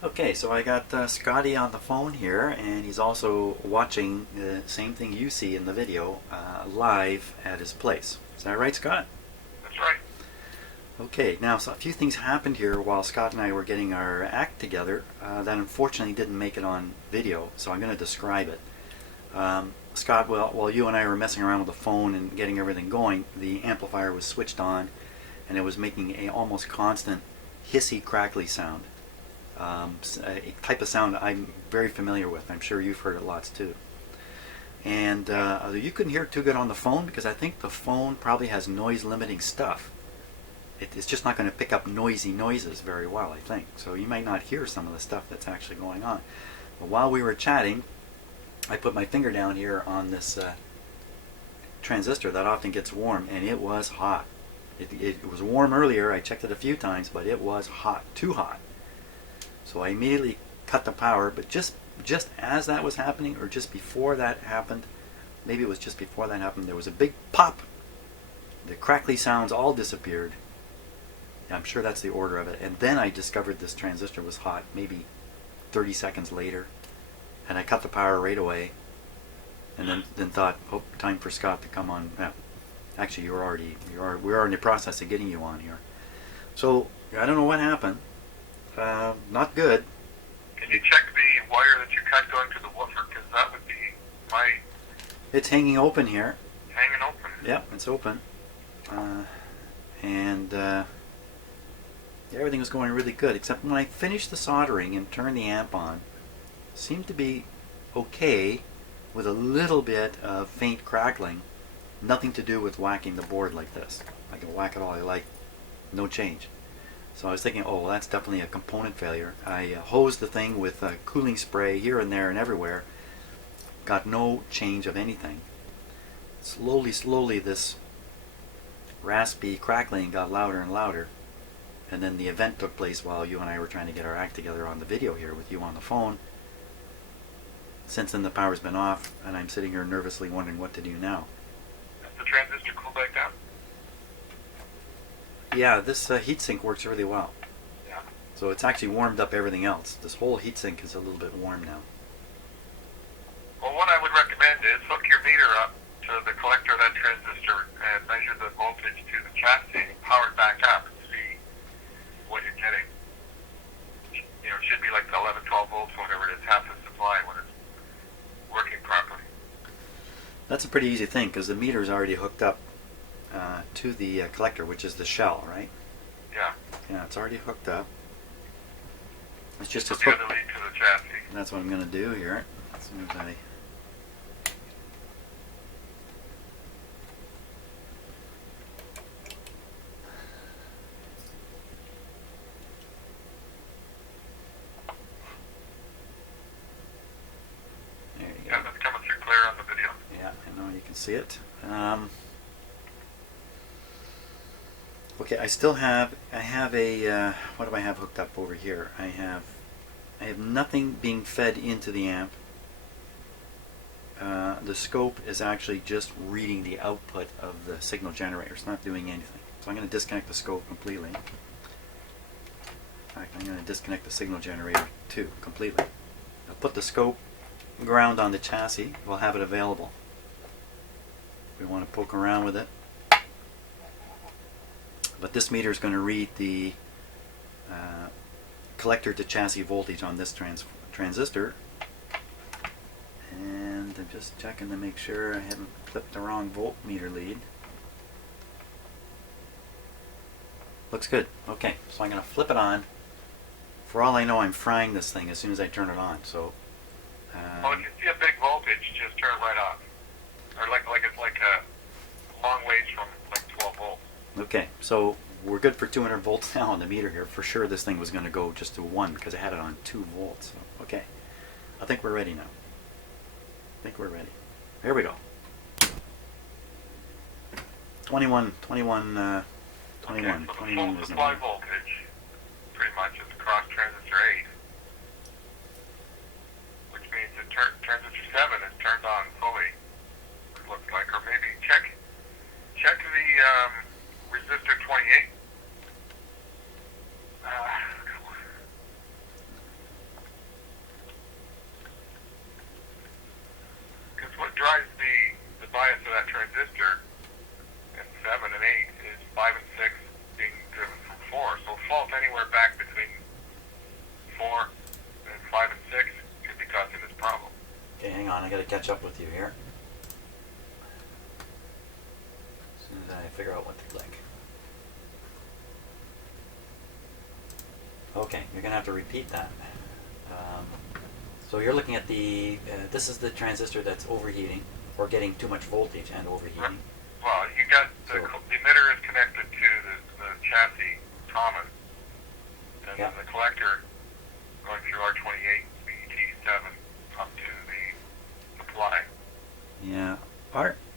Okay, so I got Scotty on the phone here, and he's also watching the same thing you see in the video live at his place. Is that right, Scott? That's right. Okay, now so a few things happened here while Scott and I were getting our act together that unfortunately didn't make it on video, so I'm going to describe it. Scott, while you and I were messing around with the phone and getting everything going, the amplifier was switched on, and it was making a almost constant hissy, crackly sound. A type of sound I'm very familiar with. I'm sure you've heard it lots too. And you couldn't hear it too good on the phone because I think the phone probably has noise limiting stuff. It's just not going to pick up noisy noises very well, I think. So you might not hear some of the stuff that's actually going on. But while we were chatting, I put my finger down here on this transistor that often gets warm, and it was hot. It was warm earlier. I checked it a few times, but it was hot, too hot. So I immediately cut the power, but just as that was happening, or just before that happened, maybe it was just before that happened, there was a big pop. The crackly sounds all disappeared. I'm sure that's the order of it. And then I discovered this transistor was hot, maybe 30 seconds later. And I cut the power right away. And then thought, oh, time for Scott to come on. Yeah. Actually, we're in the process of getting you on here. So I don't know what happened. Not good. Can you check the wire that you cut going to the woofer? Because that would be my... It's hanging open here. Hanging open? Yep, it's open. Everything was going really good, except when I finished the soldering and turned the amp on, it seemed to be okay with a little bit of faint crackling. Nothing to do with whacking the board like this. I can whack it all I like, no change. So I was thinking, oh, well, that's definitely a component failure. I hosed the thing with cooling spray here and there and everywhere. Got no change of anything. Slowly this raspy crackling got louder and louder. And then the event took place while you and I were trying to get our act together on the video here with you on the phone. Since then the power's been off, and I'm sitting here nervously wondering what to do now. Has the transistor cooled back down? Yeah, this heatsink works really well. Yeah. So it's actually warmed up everything else. This whole heatsink is a little bit warm now. Well, what I would recommend is hook your meter up to the collector of that transistor and measure the voltage to the chassis, power it back up, and see what you're getting. You know, it should be like 11, 12 volts, whatever it is, half the supply when it's working properly. That's a pretty easy thing because the meter's already hooked up to the collector, which is the shell, right? Yeah. Yeah, it's already hooked up. It's just Hook the other lead to the chassis. That's what I'm going to do here. As soon as I... There you go. Yeah, that's coming through clear on the video. Yeah, I know you can see it. Okay, I have a, what do I have hooked up over here? I have nothing being fed into the amp. The scope is actually just reading the output of the signal generator. It's not doing anything. So I'm going to disconnect the scope completely. In fact, I'm going to disconnect the signal generator too, completely. I'll put the scope ground on the chassis. We'll have it available. We want to poke around with it. But this meter is going to read the collector to chassis voltage on this transistor. And I'm just checking to make sure I haven't clipped the wrong voltmeter lead. Looks good. Okay, so I'm going to flip it on. For all I know, I'm frying this thing as soon as I turn it on. So. Well, if you see a big voltage, just turn it right off. Or like it's like a long ways from like 12 volts. Okay, so we're good for 200 volts now on the meter here. For sure this thing was going to go just to 1 because I had it on 2 volts. So, okay, I think we're ready now. I think we're ready. Here we go. 21 Okay, so the full supply voltage pretty much is across transistor 8. Which means that transistor 7 is turned on fully, it looks like. Or maybe check the resistor 28. catch up with you here. As soon as I figure out what to click. Okay, you're going to have to repeat that. So you're looking at the, this is the transistor that's overheating, or getting too much voltage and overheating. Well, you got the emitter is connected to the chassis Thomas, and then the collector going through R28, BT7 up to the supply. Yeah.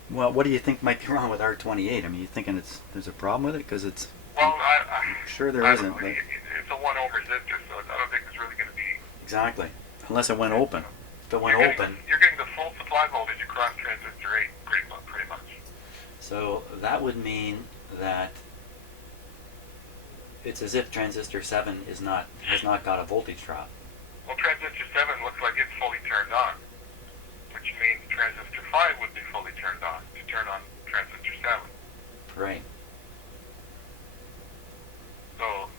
Well, what do you think might be wrong with R28? I mean, you thinking there's a problem with it? Because it's... Well, I'm sure there isn't. But it's a 1 ohm resistor, so I don't think it's really going to be... Exactly. Unless it went open. If it went open... You're getting the full supply voltage across transistor 8, pretty much. So that would mean that it's as if transistor 7 has not got a voltage drop. Well, transistor 7 looks like it's fully turned on, which means transistor 5 would be fully turned on to turn on transistor 7. Right. So,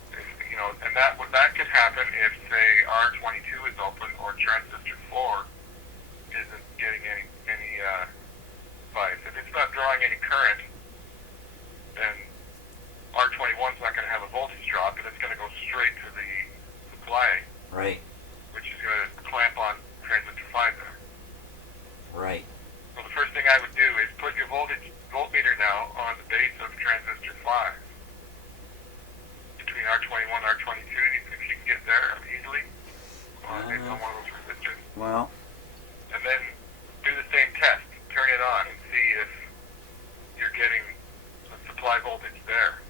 and that could happen if, say, R22 is open or transistor 4 isn't getting any bias. If it's not drawing any current, then R21 is not going to have a voltage drop, and it's going to go straight to the supply. Right. Which is going to clamp on transistor 5 there. Right. So the first thing I would do is put your voltmeter now on the base of transistor 5. Between R21 and R22, if you can get there easily, based on one of those resistors. Well. And then do the same test. Turn it on and see if you're getting the supply voltage there.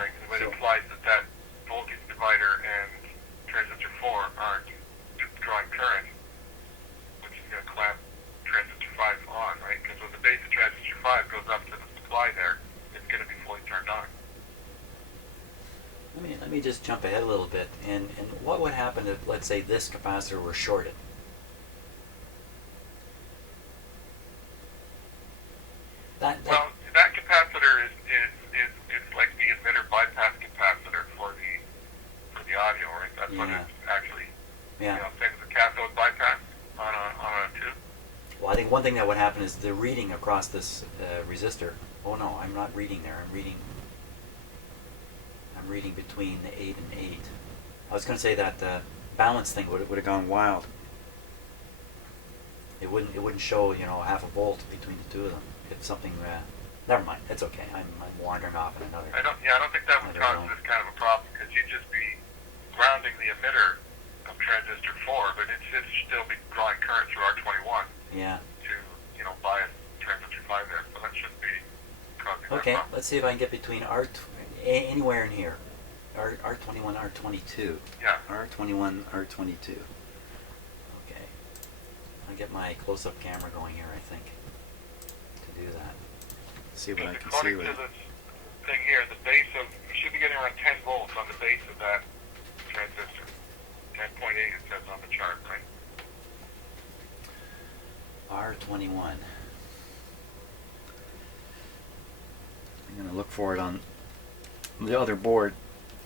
Right? Because it implies that voltage divider and transistor 4 aren't drawing current, which is going to clamp transistor 5 on, right? Because when the base of transistor 5 goes up to the supply there, it's going to be fully turned on. Let me just jump ahead a little bit. And what would happen if, let's say, this capacitor were shorted? Well, that capacitor is like the emitter bypass capacitor for the audio, right? That's what it's actually. Yeah. Same as the cathode bypass on a tube. Well, I think one thing that would happen is the reading across this resistor. Oh no, I'm not reading there. I'm reading between the 8 and 8. I was going to say that the balance thing would have gone wild. It wouldn't show half a volt between the two of them. If something, never mind. It's okay. I'm wandering off in another. I don't think that would cause this kind of a problem, because you'd just be grounding the emitter of transistor 4, but it should still be drawing current through R21. Yeah. To bias transistor 5 there, so that shouldn't be causing that problem. Let's see if I can get between anywhere in here. R21, R22. Yeah. R21, R22. Okay. I'll get my close-up camera going here, I think, to do that. See what I can see According with to it. this thing here, the base of, you should be getting around 10 volts on the base of that transistor. 10.8 it says on the chart, right? R21. I'm going to look for it on the other board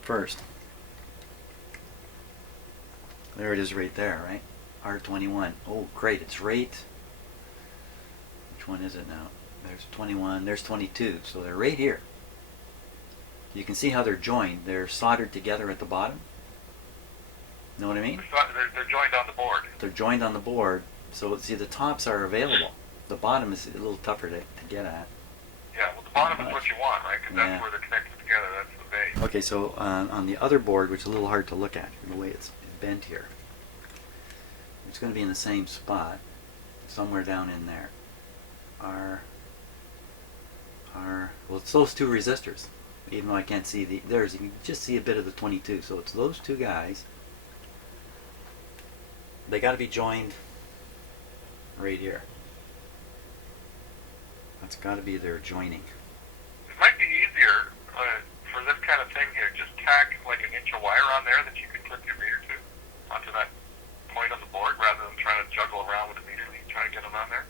first. There it is right there, right? R21. Oh, great. It's right. Which one is it now? There's 21. There's 22. So they're right here. You can see how they're joined. They're soldered together at the bottom. Know what I mean? They're joined on the board. They're joined on the board. So see, the tops are available. The bottom is a little tougher to get at. Yeah, well, the bottom is what you want, right? Because that's where they're connected together. That's the base. Okay, so on the other board, which is a little hard to look at, the way it's bent here, it's going to be in the same spot, somewhere down in there. Well, it's those two resistors. Even though I can't see theirs, you can just see a bit of the 22. So it's those two guys. They got to be joined right here. That's got to be their joining. It might be easier for this kind of thing here. Just tack like an inch of wire on there that you can clip your meter to onto that point on the board, rather than trying to juggle around with a meter lead trying to get them on there.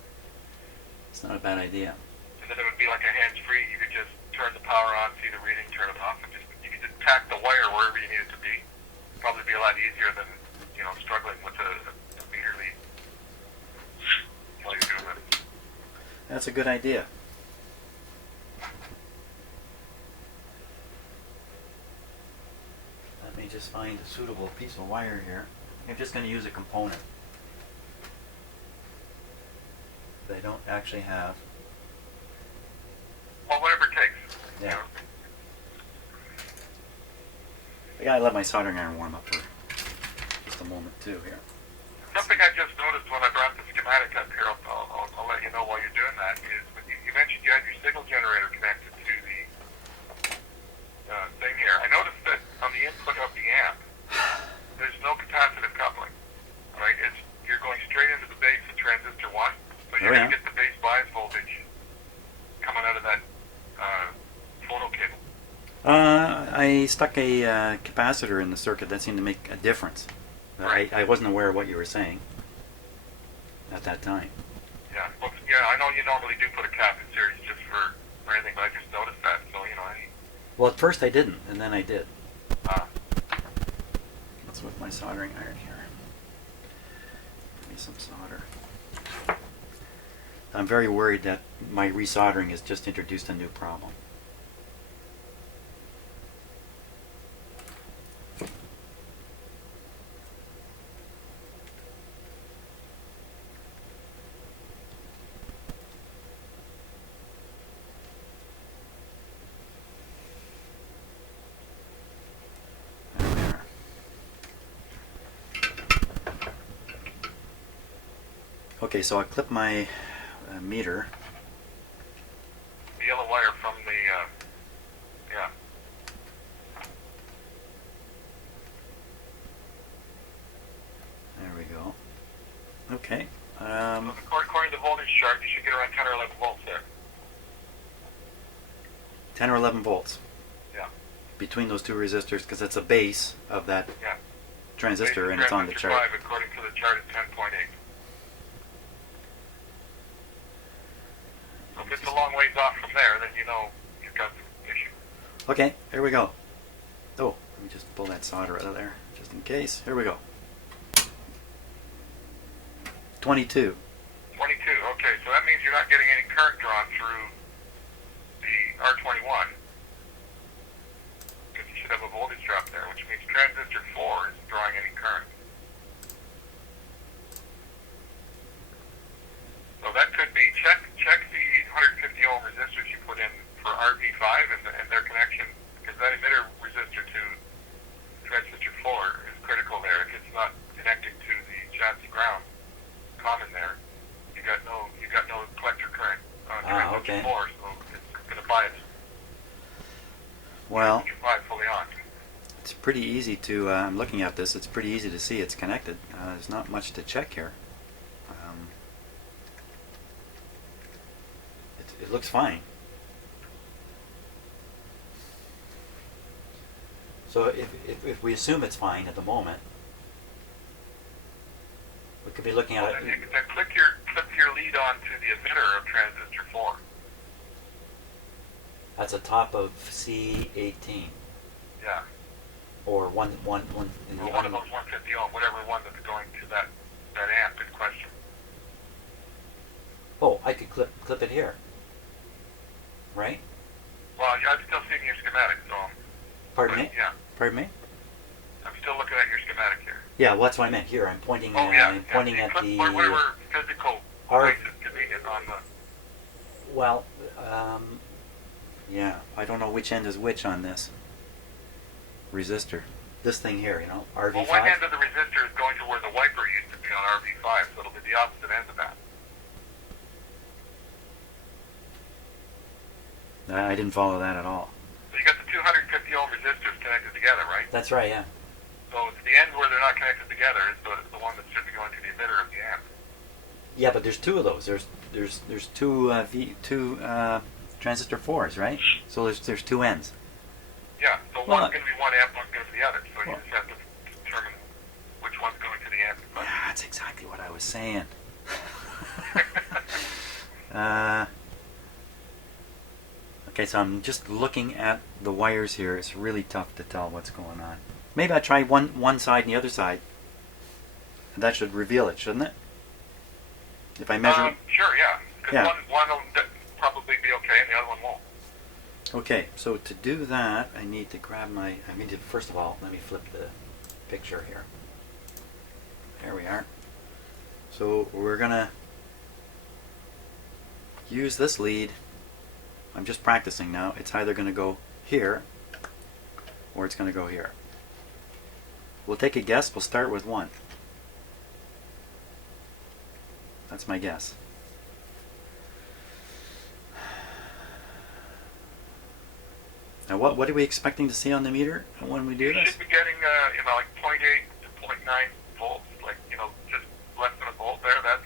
It's not a bad idea. And then it would be like a hands-free. You could just turn the power on, see the reading, turn it off, and you could just tack the wire wherever you need it to be. Probably be a lot easier than struggling with a meter lead. That's a good idea. Let me just find a suitable piece of wire here. I'm just going to use a component that I don't actually have. Well, whatever it takes. Yeah. I gotta let my soldering iron warm up for just a moment too here. Something I just noticed when I brought the schematic up here, I'll let you know while you're doing that, is when you mentioned you had your signal generator connected to the thing here. I noticed that on the input of the amp, there's no capacitive coupling, right? You're going straight into the base of transistor 1, so you're going to get the base bias voltage coming out of that photo cable. I stuck a capacitor in the circuit that seemed to make a difference. Right. I wasn't aware of what you were saying at that time. Yeah, well, yeah, I know you normally do put a cap in series just for anything, but I just noticed that, so, you know, Well, at first I didn't, and then I did. What's with my soldering iron here? Give me some solder. I'm very worried that my resoldering has just introduced a new problem. Okay, so I clip my meter. the yellow wire from the, yeah. There we go. Okay. According to the voltage chart, you should get around 10 or 11 volts there. 10 or 11 volts. Yeah. Between those two resistors, because it's a base of that Yeah. transistor, and it's on the chart. 5, according to the chart, is 10.8. So if it's a long ways off from there, then you know you've got the issue. Okay, here we go. Oh, let me just pull that solder out of there, just in case. Here we go. 22. 22, okay, so that means you're not getting any current drawn through the R21, because you should have a voltage drop there, which means transistor 4 isn't drawing any current. So that could be, check the 150 ohm resistors you put in for RV5 and their connection, because that emitter resistor to transistor 4 is critical there. If it's not connecting to the chassis ground common there, you got no collector current on transistor 4, so it's going to bias. Well, transistor 5 fully on. it's pretty easy to, I'm looking at this, it's pretty easy to see it's connected. There's not much to check here. It looks fine. So if we assume it's fine at the moment, we could be looking at it. Then click your lead on to the emitter of transistor 4. That's a top of C18. Yeah. Or one in the Or one of those 150 ohm, whatever one that's going to that amp in question. Oh, I could clip it here. Right? Well, I'm still seeing your schematic, so. Pardon me? Yeah. Pardon me? I'm still looking at your schematic here. Yeah, well, that's what I meant. Here, I'm pointing. Oh, yeah. I'm pointing at the. Whatever physical place is convenient on the. Well, yeah, I don't know which end is which on this resistor. This thing here, you know, RV5. Well, one end of the resistor is going to where the wiper used to be on RV5, so it'll be the opposite end of that. I didn't follow that at all. So you got the 250 ohm resistors connected together, right? That's right, yeah. So it's the end where they're not connected together is the one that should be going to the emitter of the amp. Yeah, but there's two of those. There's two transistor 4s, right? So there's two ends. Yeah, so one's going to be one amp, one's going to be the other. So you just have to determine which one's going to the amp. Yeah, that's exactly what I was saying. Okay, so I'm just looking at the wires here. It's really tough to tell what's going on. Maybe I try one side and the other side. That should reveal it, shouldn't it? If I measure. Sure, yeah. Because Yeah. one will probably be okay and the other one won't. Okay, so to do that, I need to grab my, first of all, let me flip the picture here. There we are. So we're gonna use this lead. I'm just practicing now. It's either gonna go here or it's gonna go here. We'll take a guess. We'll start with 1. That's my guess. Now, what are we expecting to see on the meter when we do You this? should be getting, like 0.8 to 0.9 volts, like, just less than a volt there. That's,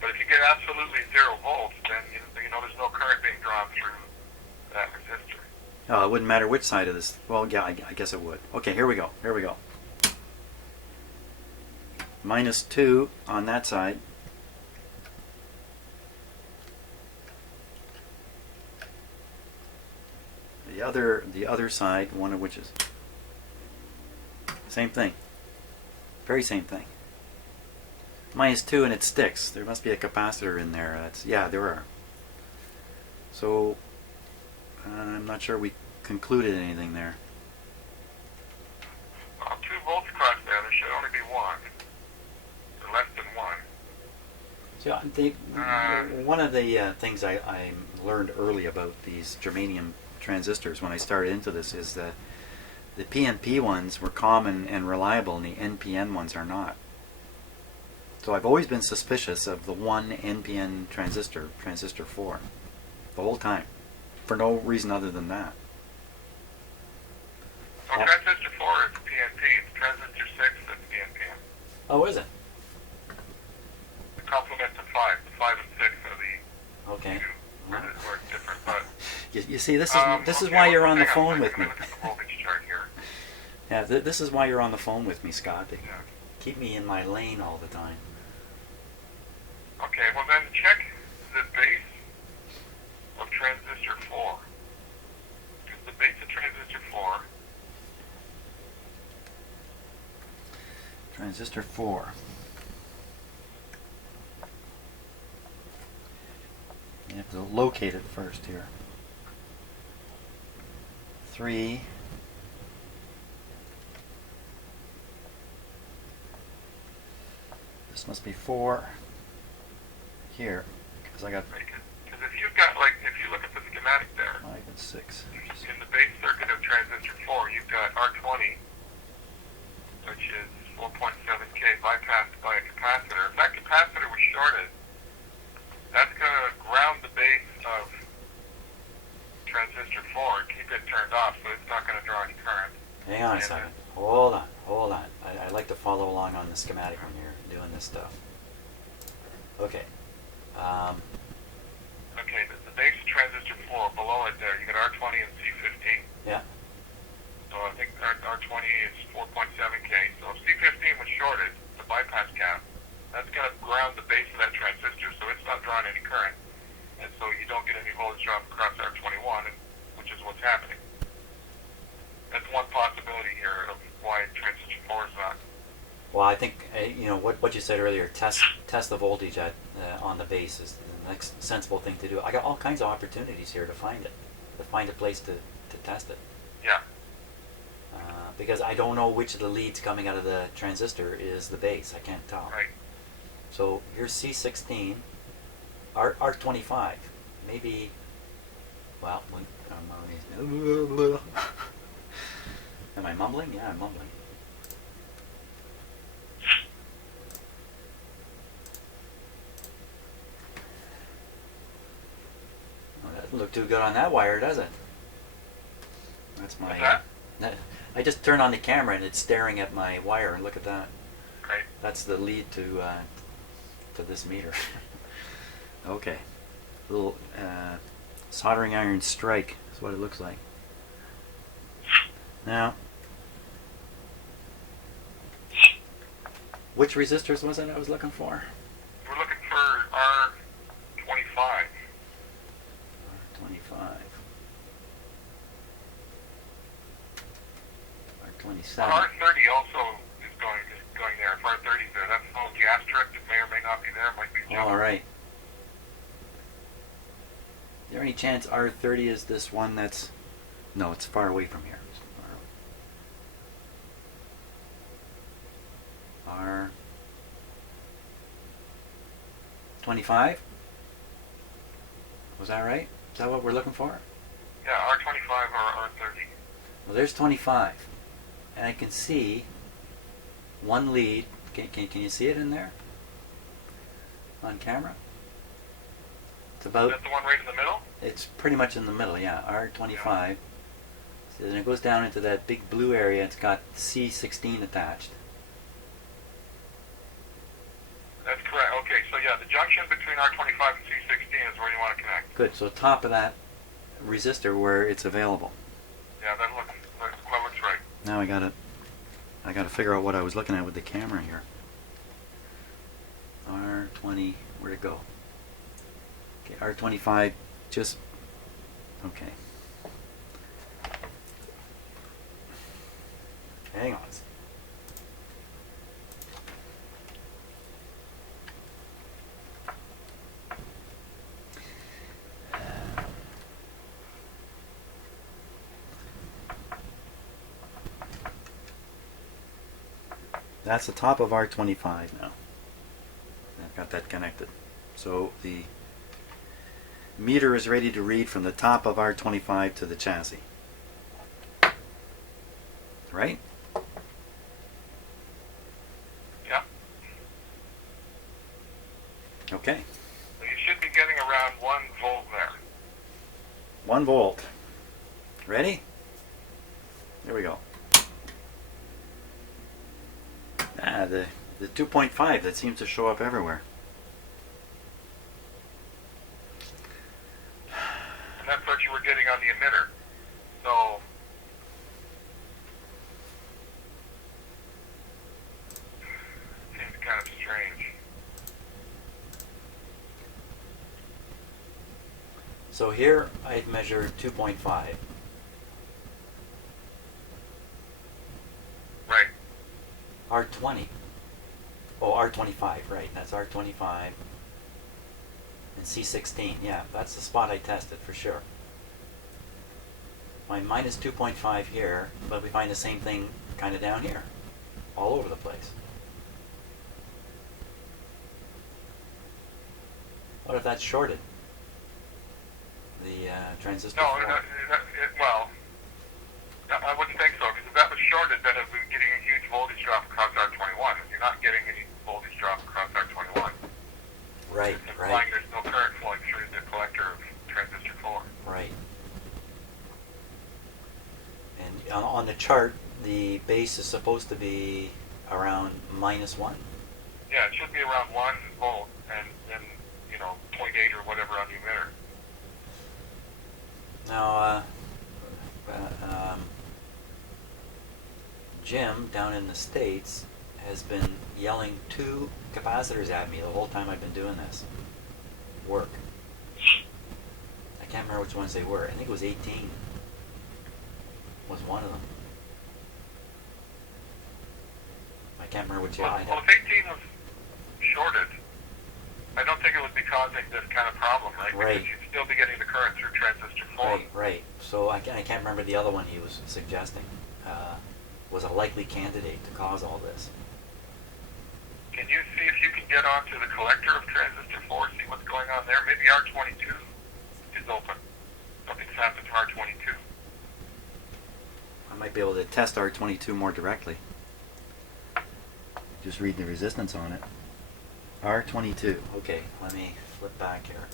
but if you get absolutely 0 volts, then, there's no current being drawn through that resistor. Oh, it wouldn't matter which side of this. Well, yeah, I guess it would. Okay, here we go. Here we go. -2 on that side. The other side, one of which is same thing. Very same thing. -2 and it sticks. There must be a capacitor in there. Yeah, there are. So I'm not sure we concluded anything there. Well, 2 volts across there. There should only be 1. Or less than 1. So one of the things I learned early about these germanium transistors when I started into this is that the PNP ones were common and reliable and the NPN ones are not. So I've always been suspicious of the one NPN transistor, transistor 4, the whole time, for no reason other than that. So transistor 4 is PNP. Transistor 6 is PNP. Oh, is it? The complement to 5. The 5 and 6 are the Okay. two are different, but You see, this is okay, why you're on the hang phone a with second. me. Let me look at the voltage chart here. Yeah, this is why you're on the phone with me, Scott. They Yeah. keep me in my lane all the time. Okay, well then check the base of transistor 4. Because the base of transistor 4, Transistor 4. You have to locate it first here. 3. This must be 4 here, because I got because if you've got, like, if you look at the schematic there, 5 and 6. in the base circuit of transistor 4, you've got R20, which is 4.7K bypassed by a capacitor. If that capacitor was shorted, that's going to ground the base of transistor 4 and keep it turned off, so it's not going to draw any current. Hang on a second. Hold on. I like to follow along on the schematic when you're doing this stuff. Okay. Okay, the base of transistor 4, below it there, you got R20 and C15. Yeah. So I think R20 is 4.7K. So if C15 was shorted, the bypass cap, that's going to ground the base of that transistor, so it's not drawing any current. And so you don't get any voltage drop across R21, which is what's happening. That's one possibility here of why transistor 4 is not. Well, I think what you said earlier. Test the voltage at on the base is the next sensible thing to do. I got all kinds of opportunities here to find it, to find a place to test it. Yeah. Because I don't know which of the leads coming out of the transistor is the base. I can't tell. Right. So here's C16, R25. Maybe. Well, am I mumbling? Yeah, I'm mumbling. Well, that doesn't look too good on that wire, does it? That's my. What's that? I just turn on the camera and it's staring at my wire. Look at that. Right. That's the lead to this meter. Okay. Little soldering iron strike is what it looks like. Now, which resistors was it I was looking for? We're looking for R25. R25. R27. R30 also is going there. If R30 is there, that's all the asterisk that may or may not be there. It might be junk. All right. Is there any chance R30 is this one that's... No, it's far away from here. R25? Was that right? Is that what we're looking for? Yeah, R25 or R30. Well, there's 25. And I can see one lead. Can you see it in there? On camera? It's Is about... that the one right in the middle? It's pretty much in the middle, yeah. R25. Yeah. So then it goes down into that big blue area. It's got C16 attached. That's correct. Okay, so yeah, the junction between R25 and C16 is where you want to connect. Good. So top of that resistor where it's available. Yeah, that looks right. Now I gotta figure out what I was looking at with the camera here. R20, where'd it go? Okay, R25, just, okay. Hang on. That's the top of R25 now. I've got that connected. So the meter is ready to read from the top of R25 to the chassis. Right? Yeah. Okay. So you should be getting around 1 volt there. 1 volt. Ready? There we go. Ah, the 2.5 that seems to show up everywhere. And that's what you were getting on the emitter. So seems kind of strange. So here I've measured 2.5. Right. R20. Oh, R25, right. That's R25. And C16, yeah, that's the spot I tested for sure. Find minus 2.5 here, but we find the same thing kind of down here. All over the place. What if that's shorted? The transistor? No, well, I wouldn't think so, because if that was shorted, then it would be getting a huge voltage drop across R21, and you're not getting any voltage drop across R21. Right, it's right. implying there's no current flowing through the collector of transistor 4. Right. And on the chart, the base is supposed to be around minus 1. Yeah, it should be around 1 volt, and then, 0.8 or whatever on the emitter. Now, Jim down in the States has been yelling 2 capacitors at me the whole time I've been doing this work. I can't remember which ones they were. I think it was 18 was one of them. I can't remember which. Well, if 18 was shorted, I don't think it would be causing this kind of problem, right? Right. Because you'd still be getting the current through transistor 4. Right, right. So I can't remember the other one he was suggesting was a likely candidate to cause all this. Can you see if you can get onto the collector of transistor 4, see what's going on there? Maybe R22 is open. Something's happened to R22. I might be able to test R22 more directly. Just read the resistance on it. R22. Okay, let me flip back here.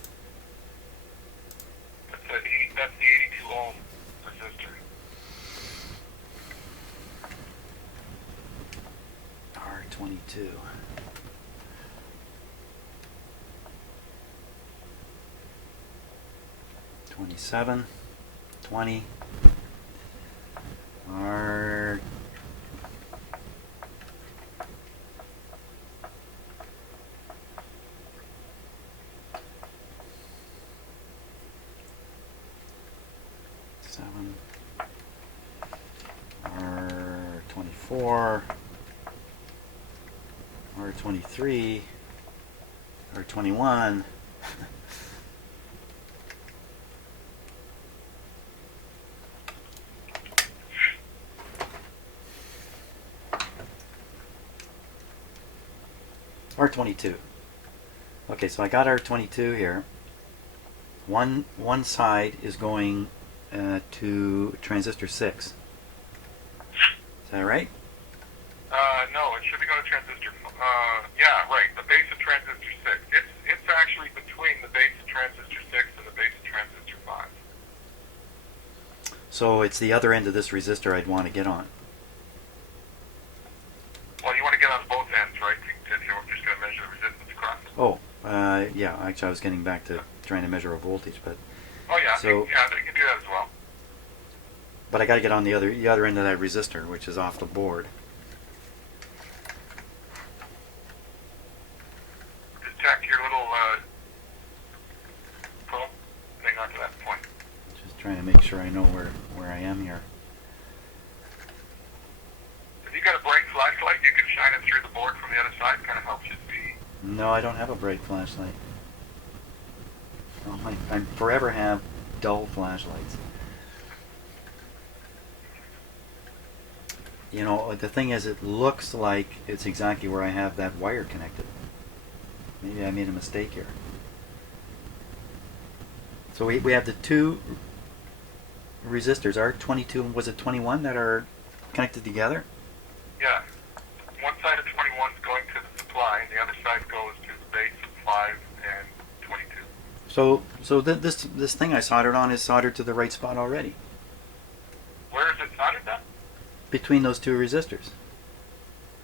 That's the 82 ohm resistor. R22. $27, $20, R. R24, R23, R21. R22. Okay, so I got R22 here. One side is going to transistor 6. Is that right? No, it should be going to transistor. Yeah, right. The base of transistor 6. It's actually between the base of transistor 6 and the base of transistor 5. So it's the other end of this resistor I'd want to get on. Well, you want to get on both ends, right? If you're just going to measure the resistance across. Oh, yeah. Actually, I was getting back to trying to measure a voltage, but Oh yeah, so, you can do that as well. but I got to get on the other end of that resistor, which is off the board. Just tack your little probe thing onto that point. Just trying to make sure I know where I am here. If you got a bright flashlight, you can shine it through the board from the other side. Kind of helps you see. No, I don't have a bright flashlight. Oh, I forever have dull flashlights. You know, the thing is, it looks like it's exactly where I have that wire connected. Maybe I made a mistake here. So we have the two resistors, R22 and was it 21, that are connected together? Yeah. One side of 21 is going to the supply, and the other side goes to the base of 5 and 22. So this thing I soldered on is soldered to the right spot already. Where is it soldered then? Between those two resistors.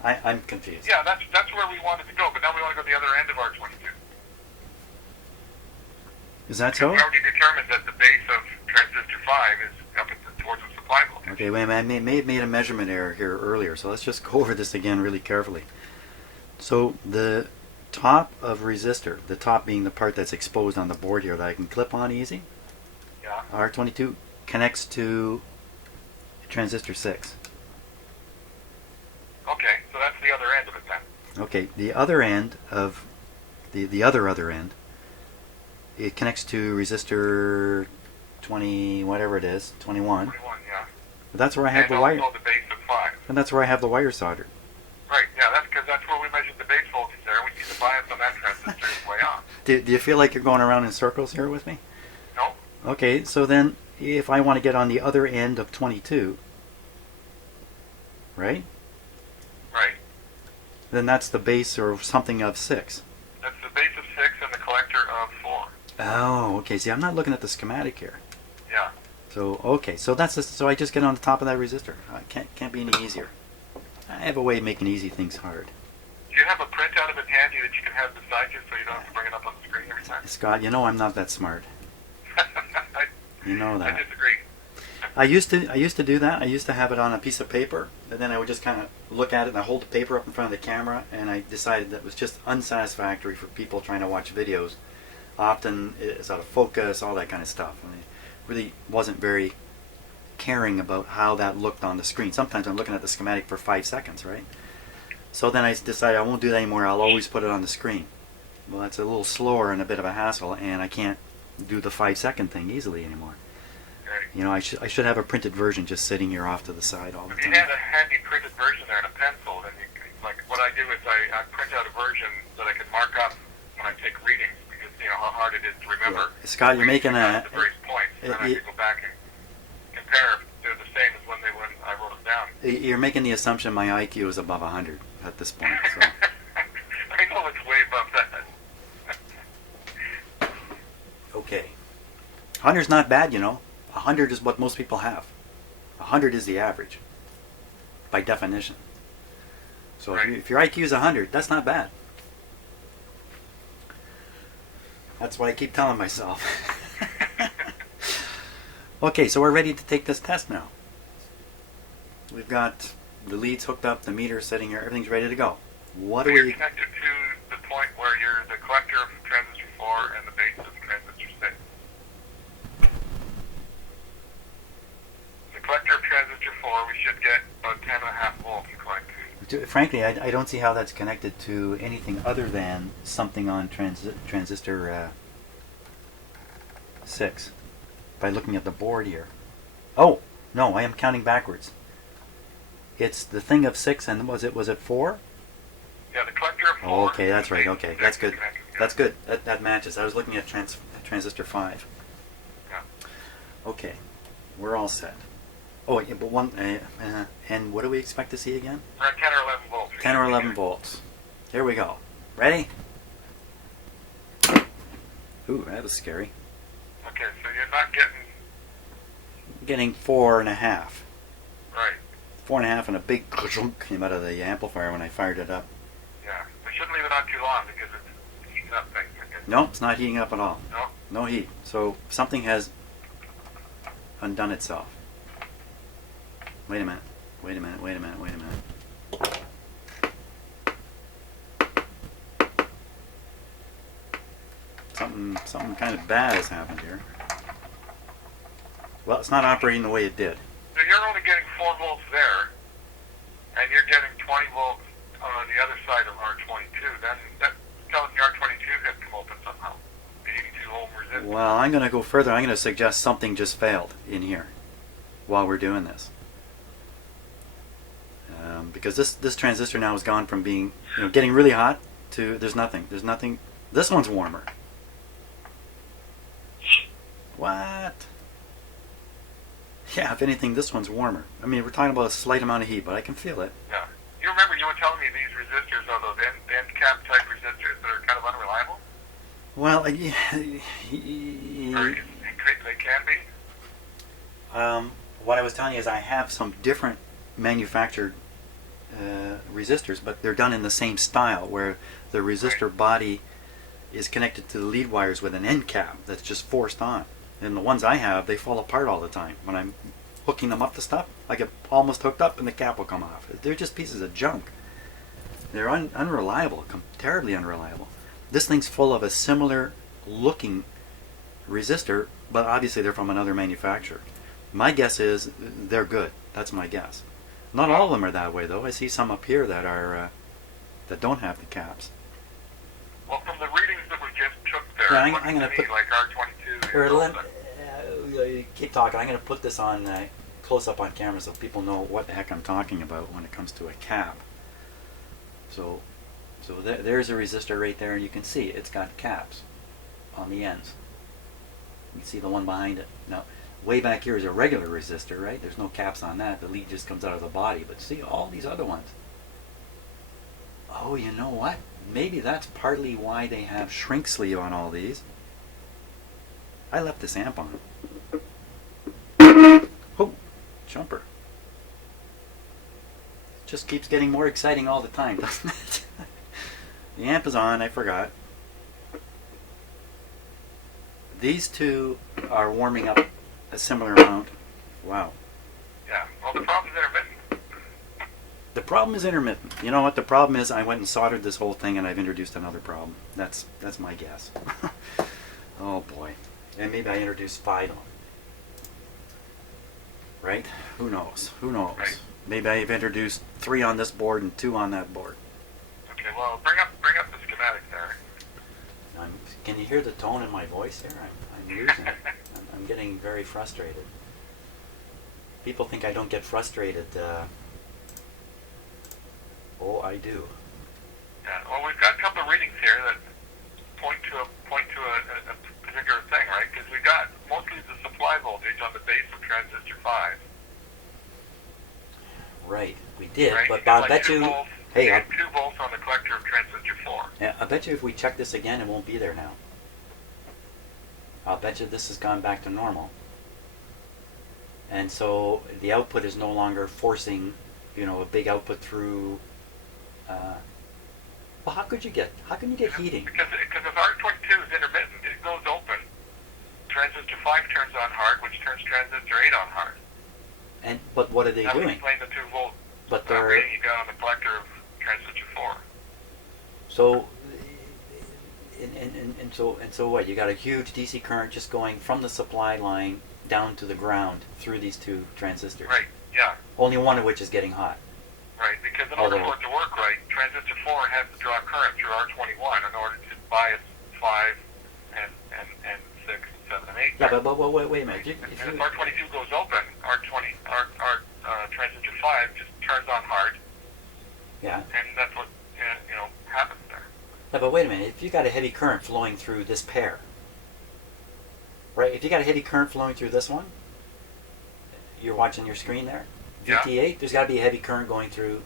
I'm confused. Yeah, that's where we wanted to go, but now we want to go to the other end of our 22. Is that so? We already determined that the base of transistor 5 is up towards the supply voltage. Okay, wait a minute. I may have made a measurement error here earlier, so let's just go over this again really carefully. So the top of resistor, the top being the part that's exposed on the board here that I can clip on easy, Yeah. R22 connects to transistor 6. Okay, so that's the other end of it then. Okay, the other end of the other end, it connects to resistor 20, whatever it is, 21. 21, yeah. That's where I have And the wire, also the base of 5. and that's where I have the wire soldered. Right, yeah, that's because that's where we measured the base voltage there. We see the bias on that transistor is way off. Do you feel like you're going around in circles here with me? No? Okay, so then if I want to get on the other end of 22, right? Right. Then that's the base or something of 6. That's the base of 6 and the collector of 4. Oh, okay. See, I'm not looking at the schematic here. Yeah. So okay, so so I just get on the top of that resistor. Can't be any easier. I have a way of making easy things hard. Do you have a printout of it handy that you can have beside you so you don't have to bring it up on the screen every time? Scott, you know I'm not that smart. You know that. I disagree. I used to do that. I used to have it on a piece of paper, and then I would just kind of look at it and I hold the paper up in front of the camera, and I decided that was just unsatisfactory for people trying to watch videos. Often it's out of focus, all that kind of stuff. I mean, really wasn't very caring about how that looked on the screen. Sometimes I'm looking at the schematic for 5 seconds, right? So then I decided I won't do that anymore. I'll always put it on the screen. Well, that's a little slower and a bit of a hassle, and I can't do the 5-second thing easily anymore. Right. You know, I should have a printed version just sitting here off to the side all the If you time. had a handy printed version there and a pencil, then you could, like what I do is I print out a version that I can mark up when I take readings because you know how hard it is to remember. Yeah. Scott, you're making the various points, and then I can go back and compare if they're the same as when I wrote them down. You're making the assumption my IQ is above 100 at this point. So. I know it's way above that. Okay. 100's not bad, you know. 100 is what most people have. 100 is the average, by definition. So Right. if your IQ is 100, that's not bad. That's what I keep telling myself. Okay, so we're ready to take this test now. We've got the leads hooked up, the meter sitting here, everything's ready to go. What So do you're we... connected to the point where you're the collector of transistor 4 and the base of transistor 6. The collector of transistor 4, we should get about 10.5 volts going to. frankly, I don't see how that's connected to anything other than something on transistor 6 by looking at the board here. Oh, no, I am counting backwards. It's the thing of 6, and was it 4? Yeah, the collector of 4. Oh, okay, that's right. Okay, that's good. Connected, yeah. That's good. That matches. I was looking at transistor 5. Yeah. Okay, we're all set. Oh, yeah, but one. And what do we expect to see again? We're at 10 or 11 volts. 10 or 11 volts. Here we go. Ready? Ooh, that was scary. Okay, so you're not Getting 4.5. right. 4.5 and a big clunk came out of the amplifier when I fired it up. Yeah, we shouldn't leave it on too long because it's heating up things. Okay. No, it's not heating up at all. No. No heat. So something has undone itself. Wait a minute. Wait a minute. Wait a minute. Wait a minute. Something kind of bad has happened here. Well, it's not operating the way it did. So you're only getting 4 volts there, and you're getting 20 volts on the other side of R22. Then that tells me R22 has come open somehow. The 82 ohm resistance. Well, I'm going to go further. I'm going to suggest something just failed in here while we're doing this. Because this transistor now has gone from being, getting really hot to there's nothing. There's nothing. This one's warmer. What? Yeah, if anything, this one's warmer. I mean, we're talking about a slight amount of heat, but I can feel it. Yeah. You remember you were telling me these resistors are those end cap type resistors that are kind of unreliable? Well, Or they can be? what I was telling you is I have some different manufactured resistors, but they're done in the same style, where the resistor body is connected to the lead wires with an end cap that's just forced on. And the ones I have, they fall apart all the time. When I'm hooking them up to stuff, I get almost hooked up and the cap will come off. They're just pieces of junk. They're unreliable, terribly unreliable. This thing's full of a similar looking resistor, but obviously they're from another manufacturer. My guess is they're good. That's my guess. Not all of them are that way, though. I see some up here that are that don't have the caps. Well, from the readings that we just took there, Yeah, it looks to me like R22 keep talking. I'm going to put this on close up on camera so people know what the heck I'm talking about when it comes to a cap. So there's a resistor right there, and you can see it's got caps on the ends. You can see the one behind it. Now, way back here is a regular resistor, right? There's no caps on that. The lead just comes out of the body. But see all these other ones. Oh, you know what? Maybe that's partly why they have shrink sleeve on all these. I left this amp on. Oh, jumper. Just keeps getting more exciting all the time, doesn't it? The amp is on, I forgot. These two are warming up a similar amount. Wow. Yeah, well, the problem is intermittent. The problem is intermittent. You know what the problem is? I went and soldered this whole thing and I've introduced another problem. That's my guess. Oh boy. And maybe I introduced FIDO. Right? Who knows? Who knows? Right. Maybe I've introduced 3 on this board and 2 on that board. Okay, well, bring up the schematic there. Can you hear the tone in my voice here? I'm losing it. I'm getting very frustrated. People think I don't get frustrated. Oh, I do. Yeah, well, we've got a couple of readings here that point to a particular thing, right? Because we got mostly the supply voltage on the base of transistor 5. Right, we did, Right? but I'll I'll bet you. Hey, 2 volts on the collector of transistor 4. yeah, I bet you if we check this again, it won't be there now. I'll bet you this has gone back to normal. And so the output is no longer forcing, a big output through. Well, how can you get heating? Because if R22 is intermittent, it goes open. Transistor 5 turns on hard, which turns transistor 8 on hard. But what are they that doing? That would explain the 2 volt But reading you got on the collector of transistor 4. So, and so what? You got a huge DC current just going from the supply line down to the ground through these 2 transistors. Right. Yeah. Only one of which is getting hot. Right, because in order for it to work right, transistor 4 has to draw current through R21 in order to bias 5 and 6 and 7 and 8. Yeah, but wait a minute. If R22 goes open, transistor 5 just turns on hard. Yeah. And that's what happens there. Yeah, but wait a minute. If you got a heavy current flowing through this pair, right? If you got a heavy current flowing through this one, you're watching your screen there. VT8, there's got to be a heavy current going through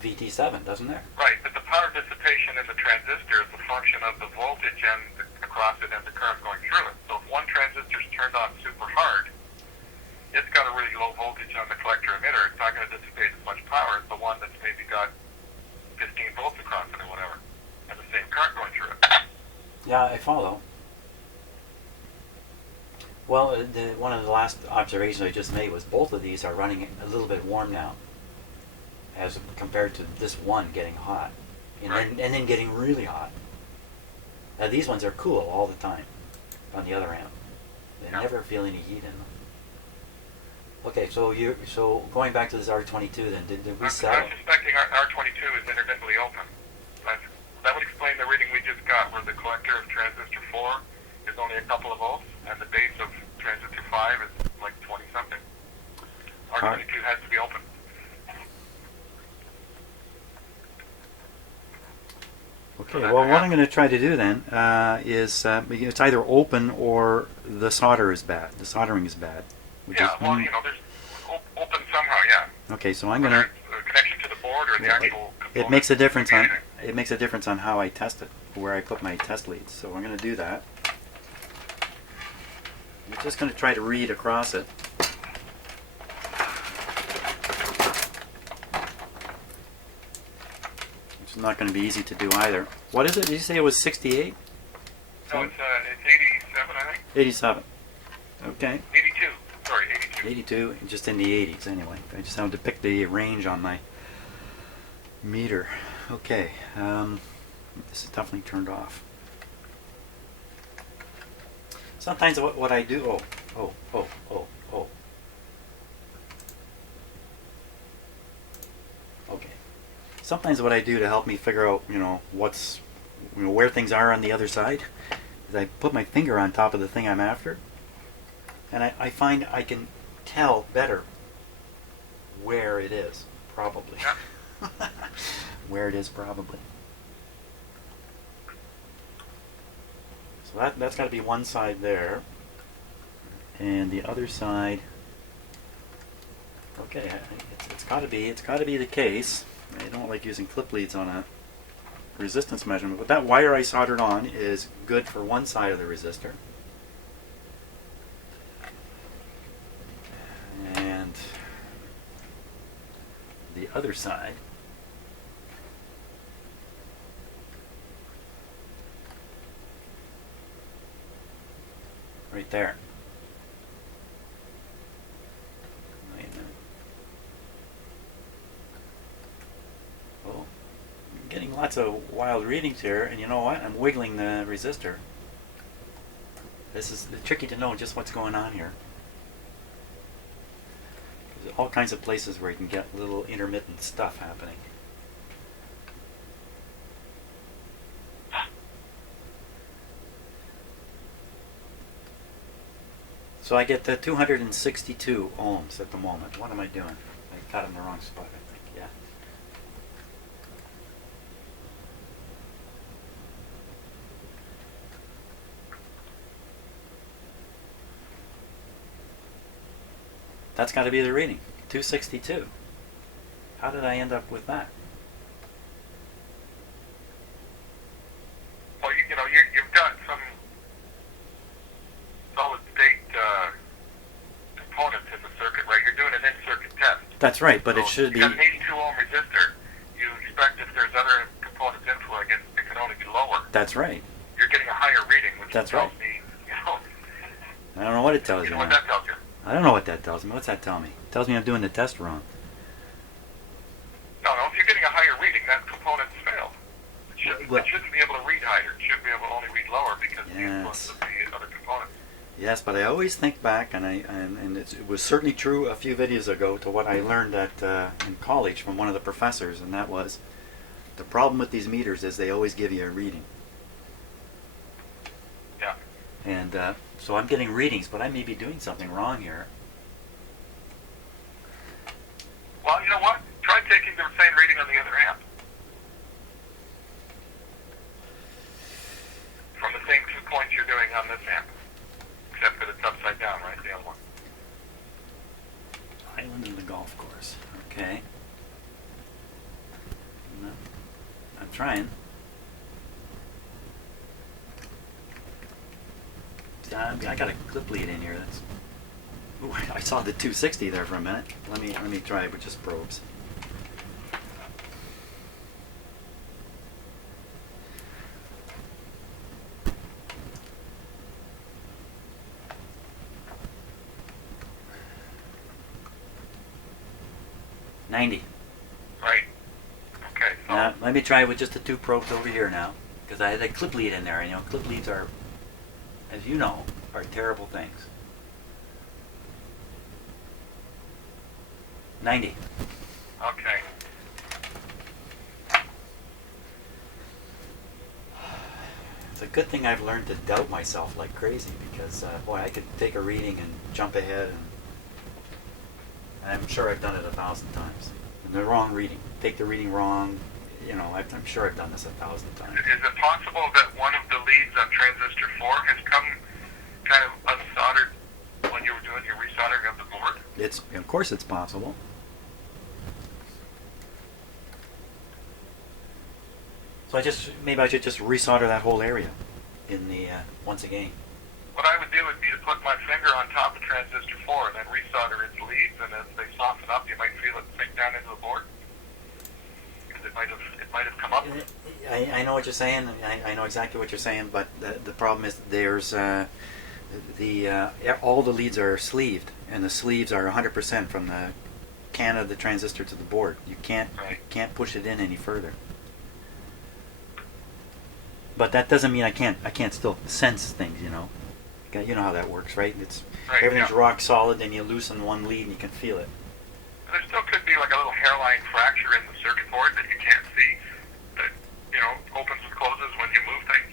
VT7, doesn't there? Right, but the power dissipation in the transistor is a function of the voltage across it and the current going through it. So if one transistor is turned on super hard, it's got a really low voltage on the collector emitter. It's not going to dissipate as much power as the one that's maybe got 15 volts across it or whatever, and the same current going through it. Yeah, I follow. Well, one of the last observations I just made was both of these are running a little bit warm now, as compared to this one getting hot, and, right. then getting really hot. These ones are cool all the time. On the other amp, they never feel any heat in them. Okay, so going back to this R22, then did we settle? I'm suspecting R22 is intermittently open. That would explain the reading we just got, where the collector of transistor 4 is only a couple of volts, and the base of transistor 5 is like 20 something. R22 has to be open. Okay, well, what I'm going to try to do then is it's either open or the solder is bad. The soldering is bad. There's open somehow, yeah. Okay, so I'm going to. Connection to the board or the actual. It makes a difference on. It makes a difference on how I test it, where I put my test leads. So I'm going to do that. I'm just going to try to read across it. It's not going to be easy to do either. What is it? Did you say it was 68? No, it's 87, I think. 87. Okay. 82. Sorry, 82. 82, just in the 80s anyway. I just wanted to pick the range on my meter. Okay. This is definitely turned off. Sometimes what I do... Oh. Okay. Sometimes what I do to help me figure out, where things are on the other side, is I put my finger on top of the thing I'm after, and I find I can tell better where it is, probably. Yeah. Where it is, probably. So that's got to be one side there, and the other side. Okay, it's got to be the case. I don't like using clip leads on a resistance measurement, but that wire I soldered on is good for one side of the resistor. And the other side right there. Wait a minute. Oh, I'm getting lots of wild readings here, and you know what? I'm wiggling the resistor. This is tricky to know just what's going on here. There's all kinds of places where you can get little intermittent stuff happening. So I get the 262 ohms at the moment. What am I doing? I got it in the wrong spot, I think. Yeah. That's got to be the reading. 262. How did I end up with that? Well, you've got some solid state components in the circuit, right? You're doing an in-circuit test. That's right, but so it should be... You've got an 82 ohm resistor. You expect if there's other components influencing it, it can only be lower. That's right. You're getting a higher reading, which That's tells right. me, I don't know what it tells you. What that tells you. I don't know what that tells me. What's that tell me? It tells me I'm doing the test wrong. No, if you're getting a higher reading, that component's failed. It shouldn't be able to read higher. It should be able to only read lower because of the influence of the other components. Yes, but I always think back, and it was certainly true a few videos ago, to what I learned in college from one of the professors, and that was the problem with these meters is they always give you a reading. Yeah. And so I'm getting readings, but I may be doing something wrong here. Well, you know what? Try taking the same reading on the other amp. From the same 2 points you're doing on this amp. Except that it's upside down, right? The other one. Island in the golf course. Okay. No, I'm trying. I got a clip lead in here. That's. Ooh, I saw the 260 there for a minute. Let me try it with just probes. $90. Right. Okay. So Now, let me try it with just the 2 probes over here now, because I had a clip lead in there. You know, clip leads are, as you know, are terrible things. 90. okay. It's a good thing I've learned to doubt myself like crazy, because boy, I could take a reading and jump ahead, and I'm sure I've done it 1,000 times. And the wrong reading. Take the reading wrong. You know, I'm sure I've done this 1,000 times. Is it possible that one of the leads on transistor 4 has come kind of unsoldered when you were doing your resoldering of the board? Of course it's possible. So maybe I should just resolder that whole area in the once again. What I would do would be to put my finger on top of transistor 4 and then resolder its leads, and as they soften up, you might feel it sink down into the board. Because it might have come up. I know what you're saying. I know exactly what you're saying, but the problem is there's all the leads are sleeved, and the sleeves are 100% from the can of the transistor to the board. You can't push it in any further. But that doesn't mean I can't still sense things, you know. You know how that works, right? Everything's rock solid, and you loosen one lead and you can feel it. There still could be like a little hairline fracture in the circuit board that you can't see, that, you know, opens and closes when you move things.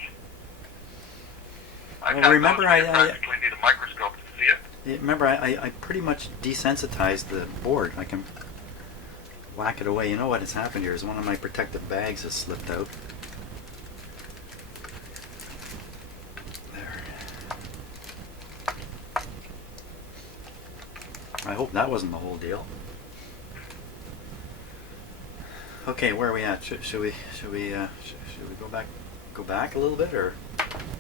Well, remember, I practically need a microscope to see it. Remember, I pretty much desensitized the board. I can whack it away. You know what has happened here is one of my protective bags has slipped out. I hope that wasn't the whole deal. Okay, where are we at? Should we go back a little bit, or?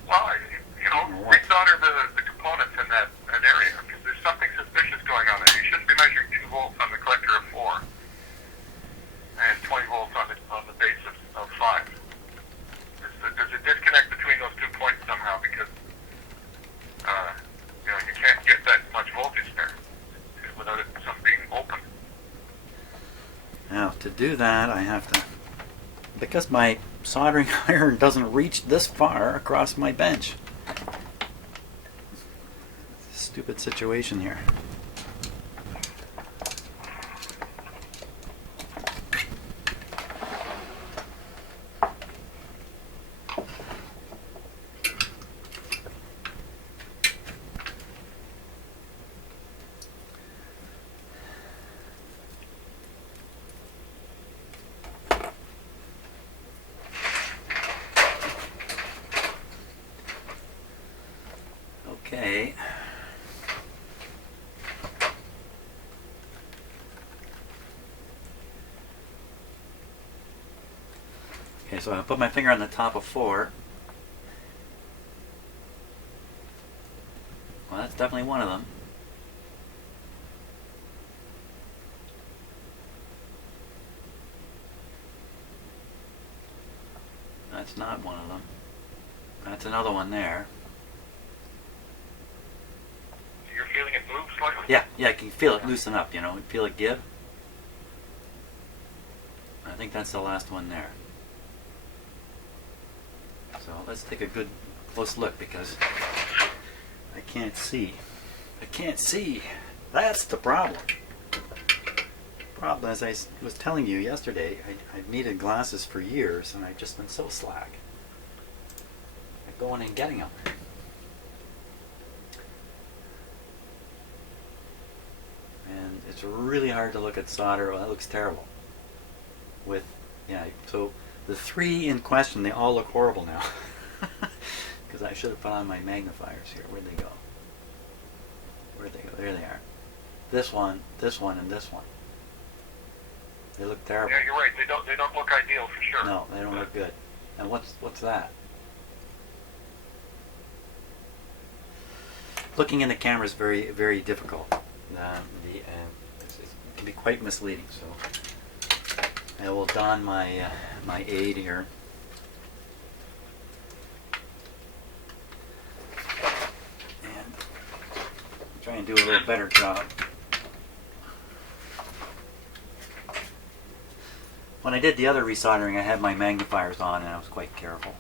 Well, you know, resolder the components in that area, because there's something suspicious going on there. You shouldn't be measuring 2 volts on the collector of 4 and 20 volts on the base of 5. There's a disconnect between those 2 points somehow, because you know, you can't get that much voltage there without it being open. Now, to do that, I have to, because my soldering iron doesn't reach this far across my bench. Stupid situation here. Okay. Okay, so I put my finger on the top of 4. Well, that's definitely one of them. That's not one of them. That's another one there. You're feeling it move slightly? Yeah, I can feel it loosen up, you know, feel it give. I think that's the last one there. So let's take a good close look, because I can't see. I can't see. That's the problem. Problem, as I was telling you yesterday, I've needed glasses for years, and I've just been so slack at going and getting them. And it's really hard to look at solder. Well, that looks terrible. With, yeah, so the three in question, they all look horrible now. Because I should have put on my magnifiers here. Where'd they go? Where'd they go? There they are. This one, and this one. They look terrible. Yeah, you're right. They don't look ideal for sure. No, they don't look good. And what's that? Looking in the camera is very, very difficult. It can be quite misleading. So I will don my my aid here. And try and do a little better job. When I did the other resoldering, I had my magnifiers on and I was quite careful.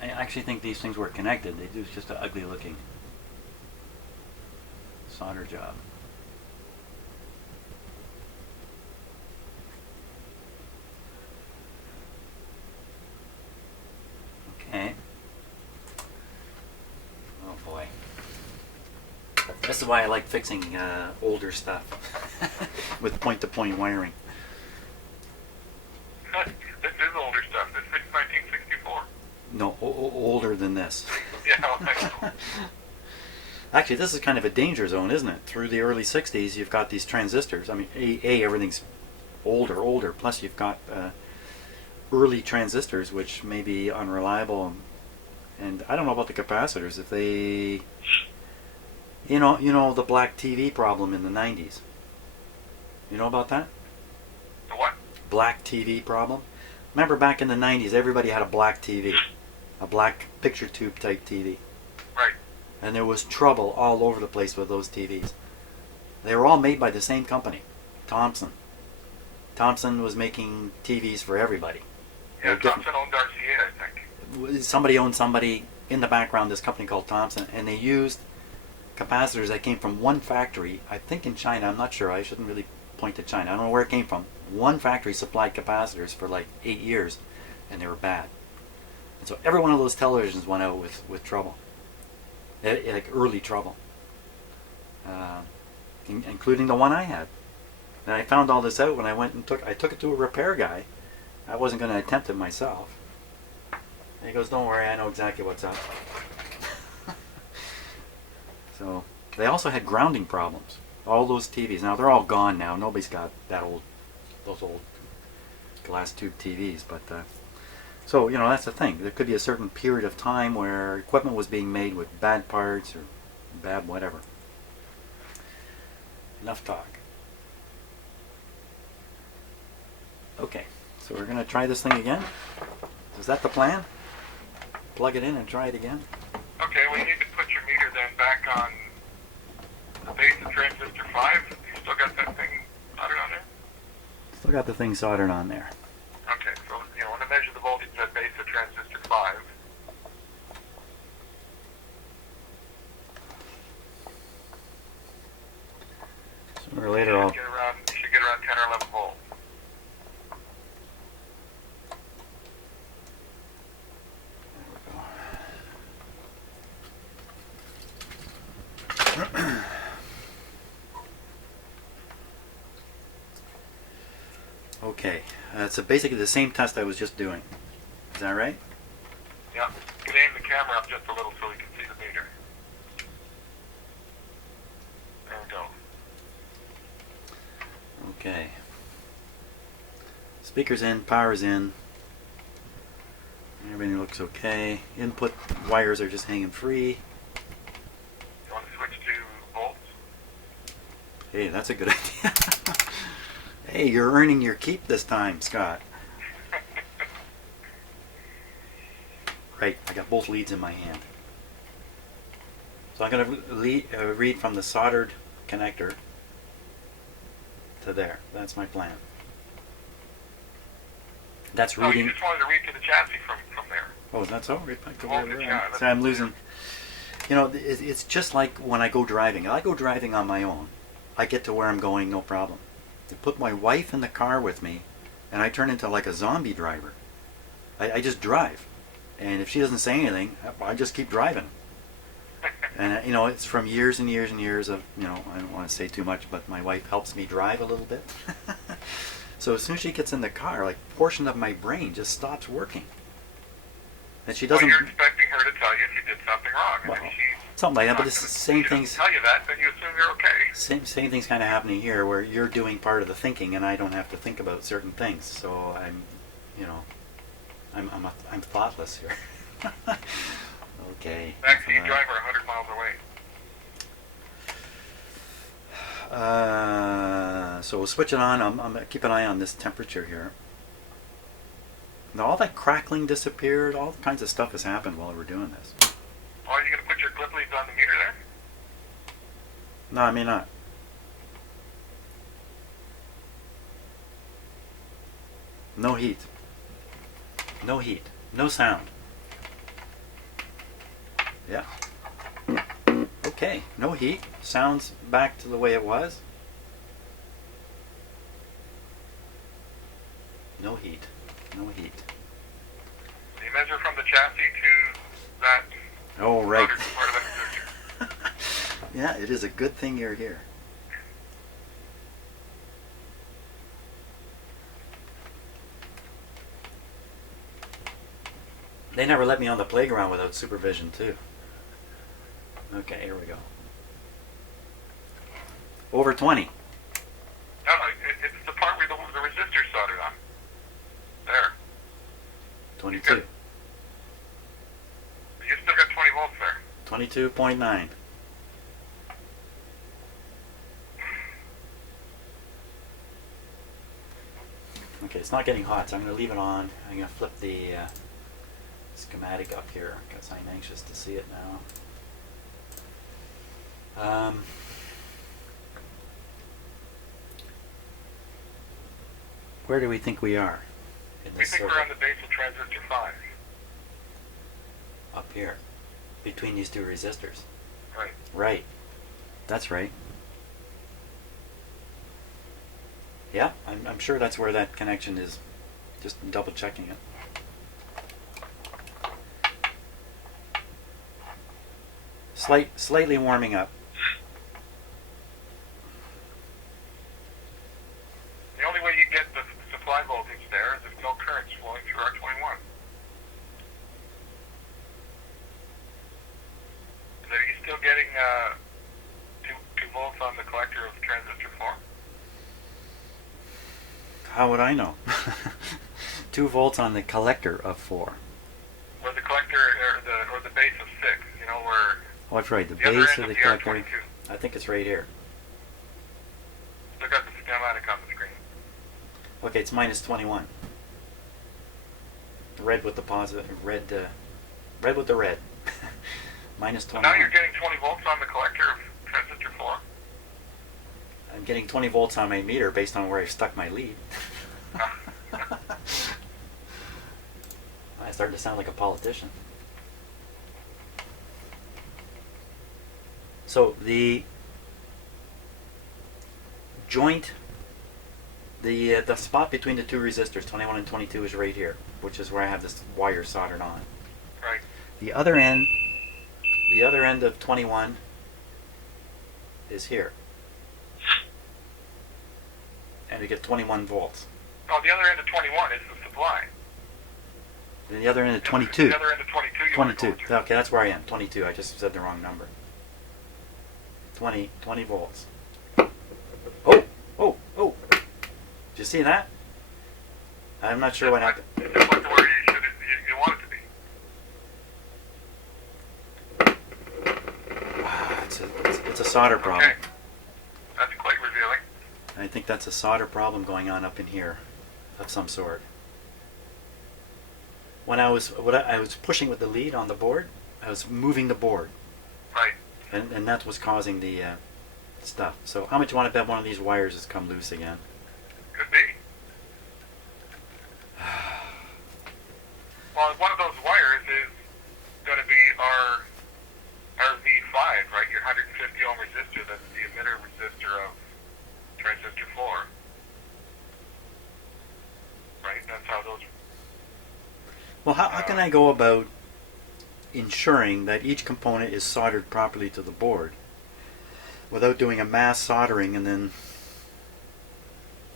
I actually think these things were connected. They do just an ugly looking solder job. Okay. Oh boy. This is why I like fixing older stuff with point-to-point wiring. This is older stuff. This is 1964. No, older than this. Yeah, I know. Actually, this is kind of a danger zone, isn't it? Through the early 60s, you've got these transistors. I mean, everything's older. Plus, you've got early transistors, which may be unreliable. And I don't know about the capacitors. If they, you know the black TV problem in the 90s. You know about that? The what? Black TV problem. Remember back in the 90s, everybody had a black TV, a black picture tube type TV. Right. And there was trouble all over the place with those TVs. They were all made by the same company, Thomson. Thomson was making TVs for everybody. Yeah, Thomson owned RCA, I think. Somebody owned somebody in the background, this company called Thomson, and they used capacitors that came from one factory, I think in China, I'm not sure, I shouldn't really point to China, I don't know where it came from. One factory supplied capacitors for like 8 years, and they were bad. And so every one of those televisions went out with trouble. Like early trouble, including the one I had. And I found all this out when I went and took it to a repair guy. I wasn't going to attempt it myself. And he goes, "Don't worry, I know exactly what's up." So they also had grounding problems. All those TVs. Now they're all gone now. Nobody's got those old glass tube TVs, but. So, that's the thing. There could be a certain period of time where equipment was being made with bad parts or bad whatever. Enough talk. Okay, so we're going to try this thing again. Is that the plan? Plug it in and try it again? Okay, well you need to put your meter then back on the base of transistor 5. You still got that thing soldered on there? Still got the thing soldered on there. Okay, so you want to measure the voltage at base of transistor 5. Sooner or later I'll... You should get around 10 or 11 volts. Okay, it's basically the same test I was just doing. Is that right? Yeah. You can aim the camera up just a little so we can see the meter. There we go. Okay. Speaker's in, power's in. Everything looks okay. Input wires are just hanging free. You want to switch to volts? Hey, that's a good idea. Hey, you're earning your keep this time, Scott. Right, I got both leads in my hand. So I'm going to read from the soldered connector to there. That's my plan. That's Oh, reading. you just wanted to read to the chassis from there. Oh, that's all right. Back to Voltage, where yeah, so I'm losing. You know, it's just like when I go driving. I go driving on my own. I get to where I'm going, no problem. You put my wife in the car with me, and I turn into like a zombie driver. I just drive. And if she doesn't say anything, I just keep driving. And, you know, it's from years and years and years of, you know, I don't want to say too much, but my wife helps me drive a little bit. So as soon as she gets in the car, like, a portion of my brain just stops working. And she doesn't... Well, you're expecting her to tell you if you did something wrong. And Well, if she's something like that, but it's the same she things... doesn't tell you that, then you assume you're okay. Same thing's kind of happening here, where you're doing part of the thinking, and I don't have to think about certain things. So I'm, you know, I'm thoughtless here. Okay. Actually, you drive her 100 miles away. So we'll switch it on. I'm going to keep an eye on this temperature here. Now all that crackling disappeared. All kinds of stuff has happened while we're doing this. Oh, are you going to put your clip leads on the meter there? No, I may not. No heat. No heat. No sound. Yeah. Okay. No heat. Sounds back to the way it was. No heat. No heat. Do you measure from the chassis to that? Oh, right. Part of that resistor? Yeah, it is a good thing you're here. They never let me on the playground without supervision, too. Okay, here we go. Over 20. No, it's the part where the resistor soldered on. There. 22. You still got 20 volts there. 22.9. Okay, it's not getting hot, so I'm going to leave it on. I'm going to flip the schematic up here because I'm anxious to see it now. Where do we think we are in We this think circuit? we're on the base of transistor 5. Up here, between these two resistors. Right. Right. That's right. Yeah, I'm sure that's where that connection is. Just double checking it. Slightly warming up. The only way you get the supply voltage there is if no current's flowing through R21. So are you still getting 2 volts on the collector of transistor 4? How would I know? 2 volts on the collector of 4. Where the collector or the base of 6, you know, where Oh, that's right. The the other base end of the of the collector. R22. I think it's right here. Still got the schematic on the screen. Okay, it's minus 21. Red with the positive. Red with the red. Minus So 21. now you're getting 20 volts on the collector of transistor 4. I'm getting 20 volts on my meter based on where I stuck my lead. I started to sound like a politician. So the joint, the spot between the two resistors, 21 and 22, is right here, which is where I have this wire soldered on. Right. The other end of 21 is here. And we get 21 volts. Oh, the other end of 21 is the supply. And the other end of 22. The other end of 22 you 22. want to go to. Okay, that's where I am. 22. I just said the wrong number. 20 volts. Oh. Did you see that? I'm not sure what happened. Just like where you want it to be. Wow, it's a solder problem. Okay. That's quite revealing. I think that's a solder problem going on up in here of some sort. When I was pushing with the lead on the board, I was moving the board, Right. and that was causing the stuff. So how much you want to bet one of these wires has come loose again? Could be. Well, one of those wires is going to be our RV5, right? Your 150 ohm resistor. That's the emitter resistor of transistor 4. Right? That's how those. Well, how can I go about ensuring that each component is soldered properly to the board without doing a mass soldering and then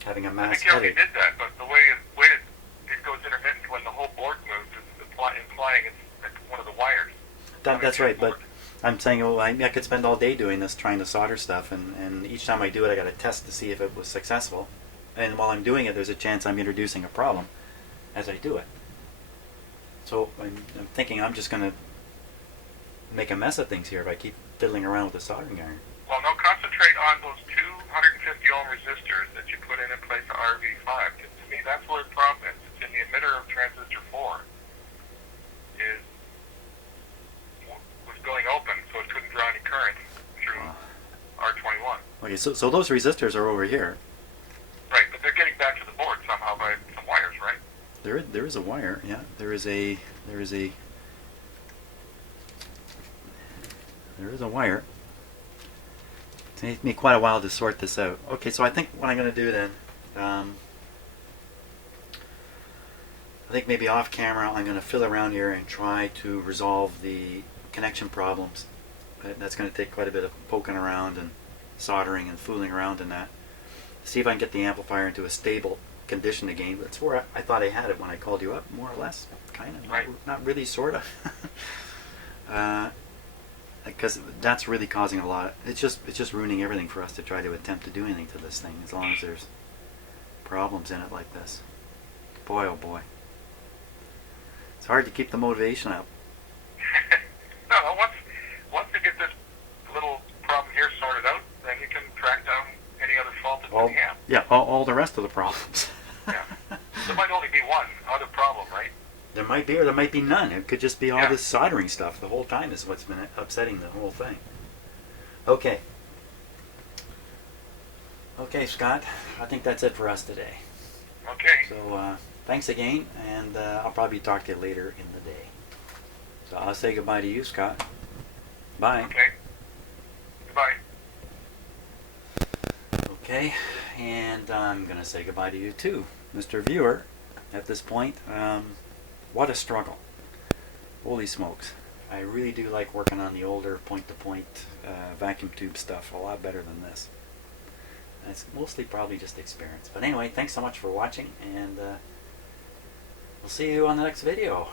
having a I mass think you already headache? did that, but the way it goes intermittent when the whole board moves is implying it's one of the wires. That's right, but I'm saying, well, I could spend all day doing this, trying to solder stuff, and each time I do it, I got to test to see if it was successful. And while I'm doing it, there's a chance I'm introducing a problem as I do it. So I'm thinking I'm just going to make a mess of things here if I keep fiddling around with the soldering iron. Well, no, concentrate on those 250 ohm resistors that you put in place of RV5. To me, that's where the problem is. It's in the emitter of transistor 4. Was going open, so it couldn't draw any current through R21. Okay, so those resistors are over here. Right, but they're getting back to the board somehow by some wires, right? There is a wire, yeah. There is a wire. It's taken me quite a while to sort this out. Okay, so I think what I'm going to do then, I think maybe off camera I'm going to fiddle around here and try to resolve the connection problems. That's going to take quite a bit of poking around and soldering and fooling around in that. See if I can get the amplifier into a stable condition again. That's where I thought I had it when I called you up, more or less, kind of, Right. not really, sort of. Because that's really causing a lot. It's just ruining everything for us to try to attempt to do anything to this thing. As long as there's problems in it like this, boy oh boy, it's hard to keep the motivation up. No, once you get this little problem here sorted out, then you can track down any other fault that's in the amp. Yeah, all the rest of the problems. Yeah. There might only be one other problem, right? There might be, or there might be none. It could just be all Yeah. this soldering stuff the whole time is what's been upsetting the whole thing. Okay. Okay, Scott. I think that's it for us today. Okay. So thanks again, and I'll probably talk to you later in the day. So I'll say goodbye to you, Scott. Bye. Okay. Goodbye. Okay, and I'm going to say goodbye to you too, Mr. Viewer. At this point, what a struggle. Holy smokes. I really do like working on the older point-to-point vacuum tube stuff a lot better than this. And it's mostly probably just experience. But anyway, thanks so much for watching, and we'll see you on the next video.